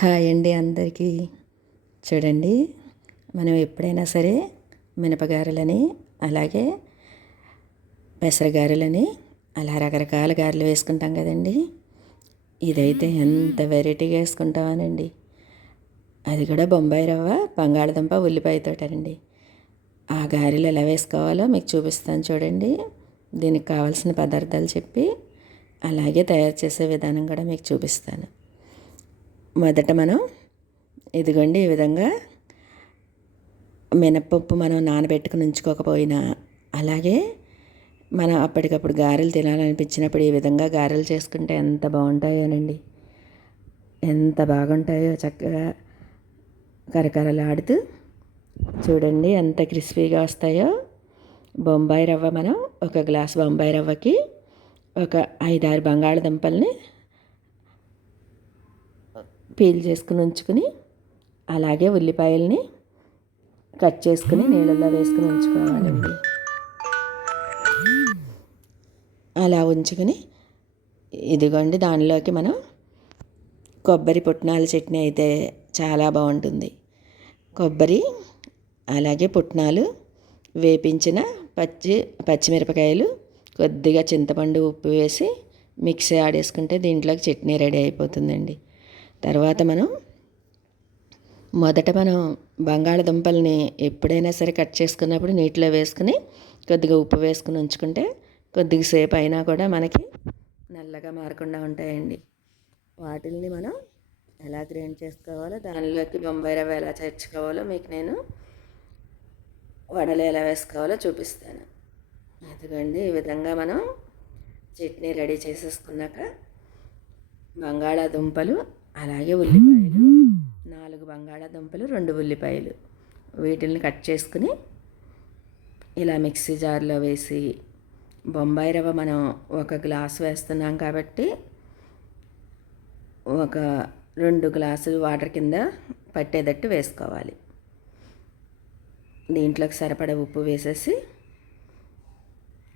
Hi అండి అందరికీ. చూడండి మనం ఎప్పుడైనా సరే మినపగారెలని అలాగే పెసరగారెలని అలా రకరకాల గారెలు వేసుకుంటాం కదండి. ఇదైతే ఎంత వెరైటీగా వేసుకుంటామనండి. అది కూడా బొంబాయి రవ్వ బంగాళదుంప ఉల్లిపాయతోటండి ఆ గారెలు ఎలా వేసుకోవాలో మీకు చూపిస్తాను చూడండి. దీనికి కావాల్సిన పదార్థాలు చెప్పి అలాగే తయారు చేసే విధానం కూడా మీకు చూపిస్తాను. మొదట మనం ఇదిగోండి ఈ విధంగా మినప్పప్పు మనం నానబెట్టుకుని ఉంచుకోకపోయినా అలాగే మనం అప్పటికప్పుడు గారెలు తినాలనిపించినప్పుడు ఈ విధంగా గారెలు చేసుకుంటే ఎంత బాగుంటాయోనండి. ఎంత బాగుంటాయో చక్కగా కరకరలాడుతూ చూడండి ఎంత క్రిస్పీగా వస్తాయో. బొంబాయి రవ్వ మనం ఒక గ్లాస్ బొంబాయి రవ్వకి ఒక ఐదారు బంగాళదుంపల్ని పీల్ చేసుకుని ఉంచుకుని అలాగే ఉల్లిపాయల్ని కట్ చేసుకుని నీళ్ళల్లో వేసుకుని ఉంచుకోవాలండి. అలా ఉంచుకుని ఇదిగోండి దానిలోకి మనం కొబ్బరి పుట్నాల చట్నీ అయితే చాలా బాగుంటుంది. కొబ్బరి అలాగే పుట్నాలు వేపించిన పచ్చి పచ్చిమిరపకాయలు కొద్దిగా చింతపండు ఉప్పు వేసి మిక్సీ ఆడేసుకుంటే దీంట్లోకి చట్నీ రెడీ అయిపోతుందండి. తర్వాత మనం మొదట మనం బంగాళదుంపల్ని ఎప్పుడైనా సరే కట్ చేసుకున్నప్పుడు నీటిలో వేసుకుని కొద్దిగా ఉప్పు వేసుకుని ఉంచుకుంటే కొద్దిగా సేపు అయినా కూడా మనకి నల్లగా మారకుండా ఉంటాయండి. వాటిల్ని మనం ఎలా గ్రైండ్ చేసుకోవాలో దానిలోకి బొంబాయి రవ్వ ఎలా చేర్చుకోవాలో మీకు నేను వడలు ఎలా వేసుకోవాలో చూపిస్తాను. ఎందుకండి ఈ విధంగా మనం చట్నీ రెడీ చేసేసుకున్నాక బంగాళాదుంపలు అలాగే ఉల్లిపాయలు నాలుగు బంగాళాదుంపలు రెండు ఉల్లిపాయలు. వీటిని కట్ చేసుకుని ఇలా మిక్సీ జార్లో వేసి బొంబాయి రవ్వ మనం ఒక గ్లాస్ వేస్తున్నాం కాబట్టి ఒక రెండు గ్లాసులు వాటర్ కింద పట్టేటట్టు వేసుకోవాలి. దీంట్లోకి సరిపడ ఉప్పు వేసేసి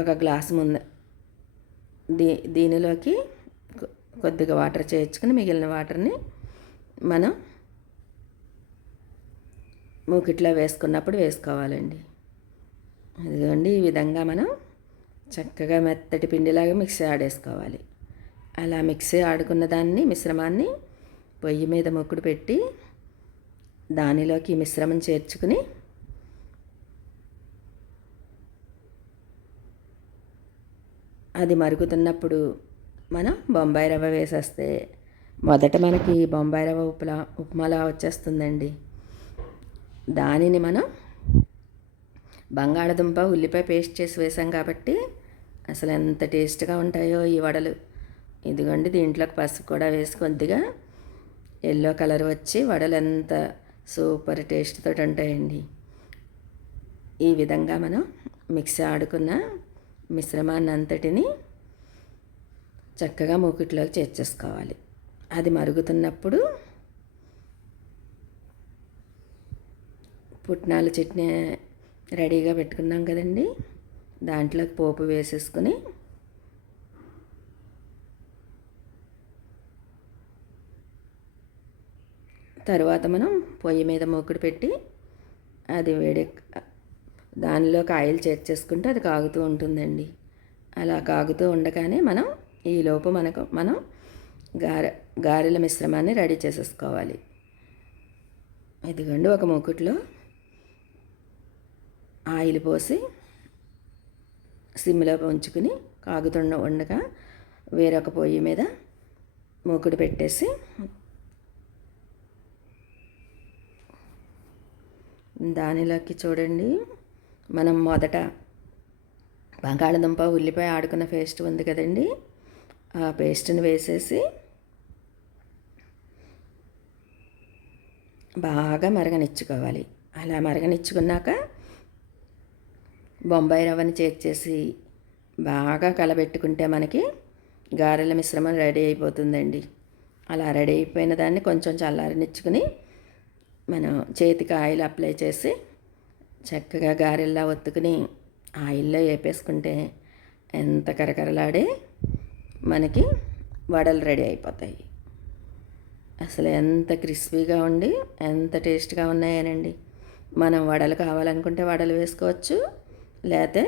ఒక గ్లాసు ముందు దీ దీనిలోకి కొద్దిగా వాటర్ చేర్చుకుని మిగిలిన వాటర్ని మనం మూకిట్లో వేసుకున్నప్పుడు వేసుకోవాలండి. అదిగోండి ఈ విధంగా మనం చక్కగా మెత్తటి పిండిలాగా మిక్సీ ఆడేసుకోవాలి. అలా మిక్సీ ఆడుకున్న దాన్ని మిశ్రమాన్ని పొయ్యి మీద మొక్కుడు పెట్టి దానిలోకి మిశ్రమం చేర్చుకుని అది మరుగుతున్నప్పుడు మనం బొంబాయి రవ్వ వేసేస్తే మొదట మనకి బొంబాయి రవ్వ ఉప్పులా ఉప్మాలా వచ్చేస్తుందండి. దానిని మనం బంగాళదుంప ఉల్లిపాయ పేస్ట్ చేసి వేసాం కాబట్టి అసలు ఎంత టేస్ట్గా ఉంటాయో ఈ వడలు. ఇదిగోండి దీంట్లోకి పసుపు కూడా వేసి కొద్దిగా ఎల్లో కలర్ వచ్చి వడలు ఎంత సూపర్ టేస్ట్తో ఉంటాయండి. ఈ విధంగా మనం మిక్సీ ఆడుకున్న మిశ్రమాన్ని అంతటిని చక్కగా మూకిట్లోకి చేర్చేసుకోవాలి. అది మరుగుతున్నప్పుడు పుట్నాల చట్నీ రెడీగా పెట్టుకున్నాం కదండి. దాంట్లోకి పోపు వేసేసుకుని తర్వాత మనం పొయ్యి మీద మూకుడు పెట్టి అది వేడి దానిలోకి ఆయిల్ చేర్చేసుకుంటే అది కాగుతూ ఉంటుందండి. అలా కాగుతూ ఉండగానే మనం ఈలోపు మనకు మనం గారె గారెల మిశ్రమాన్ని రెడీ చేసేసుకోవాలి. ఇదిగోండి ఒక మూకుట్లో ఆయిల్ పోసి సిమ్లో ఉంచుకుని కాగుతుండ ఉండగా వేరొక పొయ్యి మీద మూకుడు పెట్టేసి దానిలోకి చూడండి. మనం మొదట బంగాళదుంప ఉల్లిపాయ ఆడుకున్న పేస్ట్ ఉంది కదండి. ఆ పేస్ట్ని వేసేసి బాగా మరగనిచ్చుకోవాలి. అలా మరగనిచ్చుకున్నాక బొంబాయి రవ్వని చేర్చేసి బాగా కలబెట్టుకుంటే మనకి గారెల మిశ్రమం రెడీ అయిపోతుందండి. అలా రెడీ అయిపోయిన దాన్ని కొంచెం చల్లారనిచ్చుకుని మనం చేతికి ఆయిల్ అప్లై చేసి చక్కగా గారెల్లా ఒత్తుకుని ఆయిల్లో వేపేసుకుంటే ఎంత కరకరలాడే మనకి వడలు రెడీ అయిపోతాయి. అసలు ఎంత క్రిస్పీగా ఉండి ఎంత టేస్ట్గా ఉన్నాయనండి. మనం వడలు కావాలనుకుంటే వడలు వేసుకోవచ్చు లేకపోతే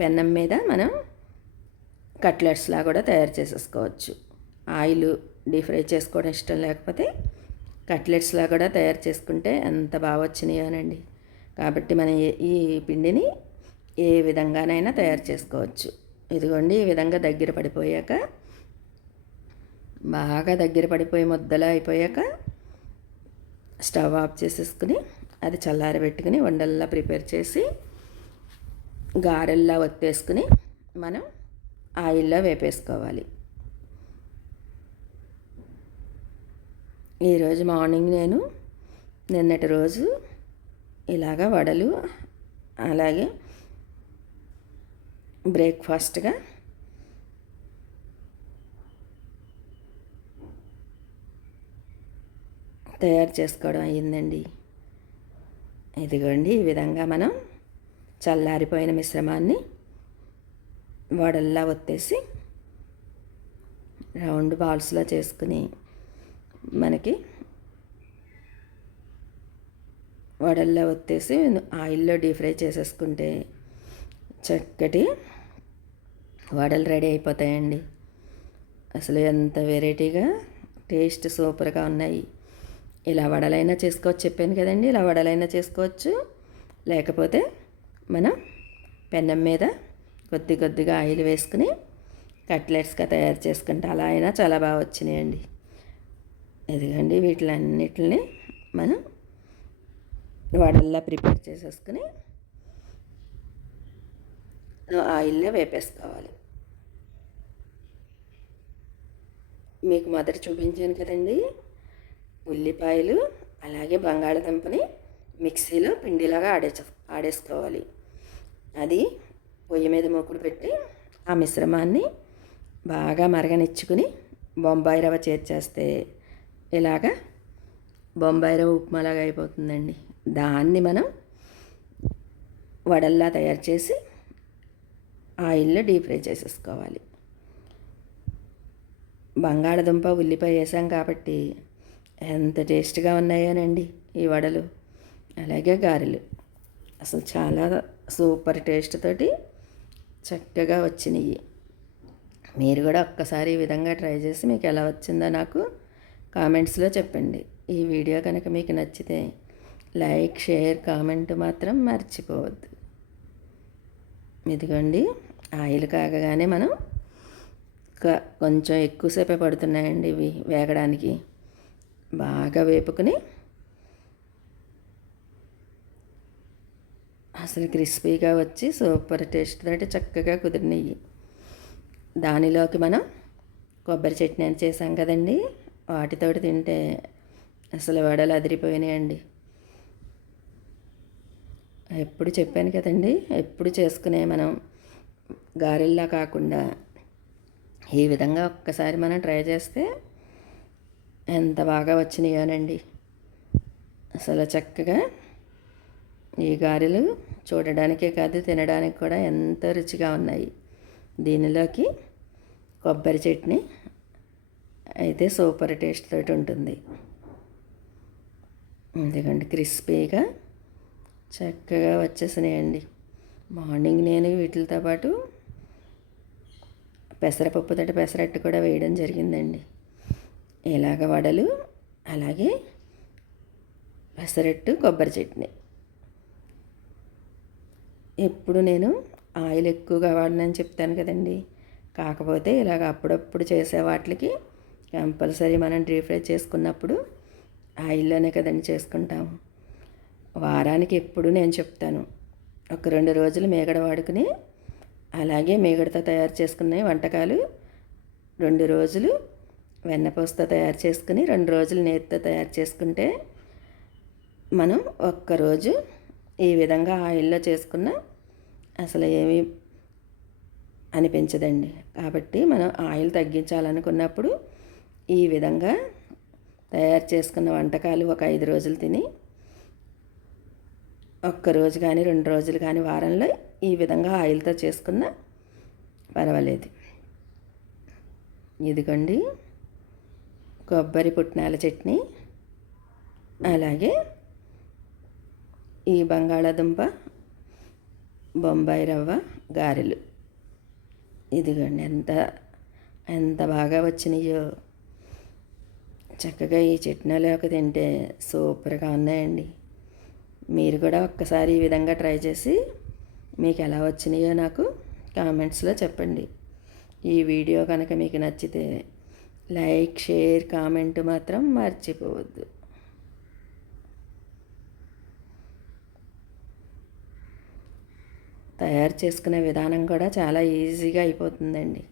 పెన్నం మీద మనం కట్లెట్స్లా కూడా తయారు చేసేసుకోవచ్చు. ఆయిల్ డీప్ ఫ్రై చేసుకోవడం ఇష్టం లేకపోతే కట్లెట్స్లా కూడా తయారు చేసుకుంటే ఎంత బాగా వచ్చినాయోనండి. కాబట్టి మనం ఈ పిండిని ఏ విధంగానైనా తయారు చేసుకోవచ్చు. ఇదిగోండి ఈ విధంగా దగ్గర పడిపోయాక బాగా దగ్గర పడిపోయి ముద్దలా అయిపోయాక స్టవ్ ఆఫ్ చేసేసుకుని అది చల్లారబెట్టుకుని వండల్లా ప్రిపేర్ చేసి గారెల్లా ఒత్తేసుకుని మనం ఆయిల్లో వేపేసుకోవాలి. ఈరోజు మార్నింగ్ నేను నిన్నటి రోజు ఇలాగా వడలు అలాగే బ్రేక్ఫాస్ట్గా తయారు చేసుకోవడం అయ్యిందండి. ఇదిగోండి ఈ విధంగా మనం చల్లారిపోయిన మిశ్రమాన్ని వడల్లా ఒత్తేసి రౌండ్ బాల్స్లో చేసుకుని మనకి వడల్లో ఒత్తేసి ఆయిల్లో డీప్ ఫ్రై చేసేసుకుంటే చక్కటి వడలు రెడీ అయిపోతాయండి. అసలు ఎంత వెరైటీగా టేస్ట్ సూపర్గా ఉన్నాయి. ఇలా వడలైనా చేసుకోవచ్చు చెప్పాను కదండి. ఇలా వడలైనా చేసుకోవచ్చు. లేకపోతే మనం పెన్నం మీద కొద్ది కొద్దిగా ఆయిల్ వేసుకుని కట్లెట్స్గా తయారు చేసుకుంటే అలా అయినా చాలా బాగా వచ్చినాయండి. ఎదిగండి వీటిలన్నిటిని మనం వడల్లా ప్రిపేర్ చేసేసుకుని ఆయిల్లో వేపేసుకోవాలి. మీకు మొదట చూపించాను కదండి. ఉల్లిపాయలు అలాగే బంగాళదుంపని మిక్సీలో పిండిలాగా ఆడే ఆడేసుకోవాలి. అది పొయ్యి మీద మూకుడు పెట్టి ఆ మిశ్రమాన్ని బాగా మరగనిచ్చుకుని బొంబాయి రవ్వ చేర్చేస్తే ఇలాగా బొంబాయి రవ్వ ఉప్మాలాగా అయిపోతుందండి. దాన్ని మనం వడల్లా తయారు చేసి ఆయిల్లో డీప్ ఫ్రై చేసేసుకోవాలి. బంగాళదుంప ఉల్లిపాయ వేసాం కాబట్టి ఎంత టేస్ట్గా ఉన్నాయోనండి ఈ వడలు. అలాగే గారెలు. అసలు చాలా సూపర్ టేస్ట్ తోటి చక్కగా వచ్చినాయి. మీరు కూడా ఒక్కసారి ఈ విధంగా ట్రై చేసి మీకు ఎలా వచ్చిందో నాకు కామెంట్స్లో చెప్పండి. ఈ వీడియో కనుక మీకు నచ్చితే లైక్ షేర్ కామెంట్ మాత్రం మర్చిపోవద్దు. ఇదిగోండి. ఆయిల్ కాగగానే మనం కొంచెం ఎక్కువసేపే పడుతున్నాయండి ఇవి వేగడానికి. బాగా వేపుకుని అసలు క్రిస్పీగా వచ్చి సూపర్ టేస్ట్ తోటి చక్కగా కుదిరినాయి. దానిలోకి మనం కొబ్బరి చట్నీ అని చేసాం కదండి. వాటితోటి తింటే అసలు వడలు అదిరిపోయినాయండి. ఎప్పుడు చెప్పాను కదండి ఎప్పుడు చేసుకునే మనం గారెల్లా కాకుండా ఈ విధంగా ఒక్కసారి మనం ట్రై చేస్తే ఎంత బాగా వచ్చినాయోనండి. అసలు చక్కగా ఈ గారెలు చూడడానికే కాదు తినడానికి కూడా ఎంతో రుచిగా ఉన్నాయి. దీనిలోకి కొబ్బరి చట్నీ అయితే సూపర్ టేస్ట్ తోటి ఉంటుంది. ఎందుకంటే క్రిస్పీగా చక్కగా వచ్చేసినాయండి. మార్నింగ్ నేను వీటితో పాటు పెసరపప్పు తోటి పెసరట్టు కూడా వేయడం జరిగిందండి. ఇలాగ వడలు అలాగే పెసరట్టు కొబ్బరి చట్నీ. ఎప్పుడు నేను ఆయిల్ ఎక్కువగా వాడినని చెప్తాను కదండి. కాకపోతే ఇలాగ అప్పుడప్పుడు చేసే వాటికి కంపల్సరీ మనం డీప్ ఫ్రై చేసుకున్నప్పుడు ఆయిల్లోనే కదండి చేసుకుంటాము వారానికి ఎప్పుడు నేను చెప్తాను. ఒక రెండు రోజులు మేగడ వాడుకుని అలాగే మేగడతో తయారు చేసుకున్న వంటకాలు రెండు రోజులు వెన్నపూసతో తయారు చేసుకుని రెండు రోజులు నేతితో తయారు చేసుకుంటే మనం ఒక్కరోజు ఈ విధంగా ఆయిల్లో చేసుకున్న అసలు ఏమీ అనిపించదండి. కాబట్టి మనం ఆయిల్ తగ్గించాలనుకున్నప్పుడు ఈ విధంగా తయారు చేసుకున్న వంటకాలు ఒక ఐదు రోజులు తిని ఒక్కరోజు కానీ రెండు రోజులు కానీ వారంలో ఈ విధంగా ఆయిల్తో చేసుకున్న పర్వాలేదు. ఇదిగోండి. కొబ్బరి పుట్నాల చట్నీ. అలాగే ఈ బంగాళాదుంప బొంబాయి రవ్వ గారెలు. ఇదిగోండి ఎంత ఎంత బాగా వచ్చినాయో. చక్కగా ఈ చట్నీలోకి తింటే సూపర్గా ఉన్నాయండి. మీరు కూడా ఒక్కసారి ఈ విధంగా ట్రై చేసి మీకు ఎలా వచ్చినాయో నాకు కామెంట్స్లో చెప్పండి. ఈ వీడియో కనుక మీకు నచ్చితే లైక్ షేర్ కామెంట్ మాత్రం మర్చిపోవద్దు. తయారు చేసుకునే విధానం కూడా చాలా ఈజీగా అయిపోతుందండి.